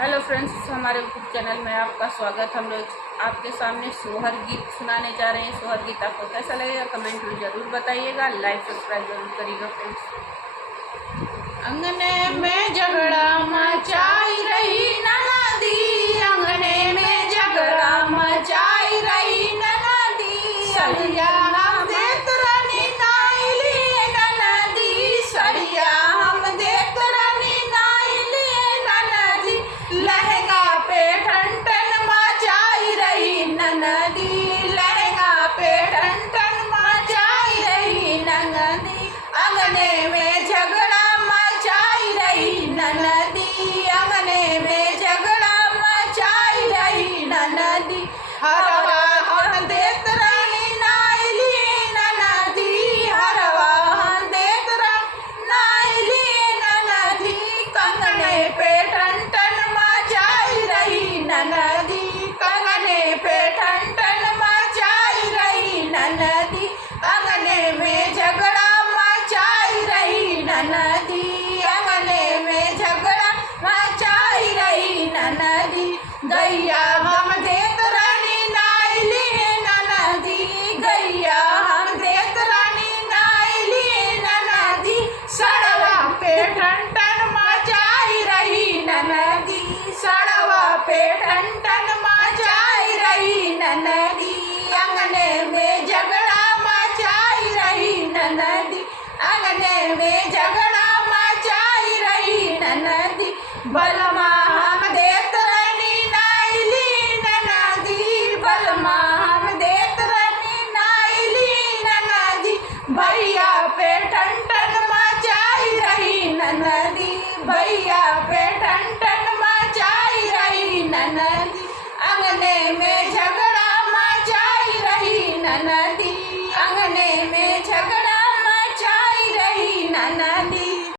Hello friends, हमारे YouTube channel में आपका स्वागत। हम लोग आपके सामने सोहर गीत सुनाने जा रहे हैं। सोहर गीत आपको कैसा लगेगा कमेंट में ज़रूर बताइएगा। लाइक सब्सक्राइब जरूर करिएगा फ्रेंड्स। अंगने में झगड़ा मचाई रही ननदी, अंगने में झगड़ा मचाई रही ननदी, सड़िया हम देत रनी नाइली ननदी, सड़िया हम देत रनी नाइली ननदी, लहंगा पे ठंडन मचाई रही ननदी, लहंगा पे ठंडन मचाई रही ननदी, अंगने में झगड़ा मचाई रही ननदी, अंगने में झगड़ा मचाई रही ननदी, हरवा हम देत रानी नाइली ननदी, हरवा हम देत रानी नाइली ननदी, कंगने पे ठंडन मचाई रही ननदी, कंगने पे ठंडन मचाई रही ननदी, अंगने में झगड़ा मचाई रही ननदी, अंगने में झगड़ा मचाई रही ननदी, गैया हम देत रानी नाइली ननदी, गैया हम देत रानी नाइली ननदी, सड़वा पे ठंडन मचाई रही ननदी, सड़वा पे ठंडन मचाई रही ननदी, अंगने में झगड़ा मचाई रही ननदी, अंगने में झगड़ा मचाई रही ननदी, बलमा हम देत रानी नाइली ननदी, बलमा हम देत रानी नाइली ननदी, भैया पे ठंडन मचाई रही ननदी, भैया पे ठंडन मचाई रही ननदी, अंगने में झगड़ा मचाई रही ननदी।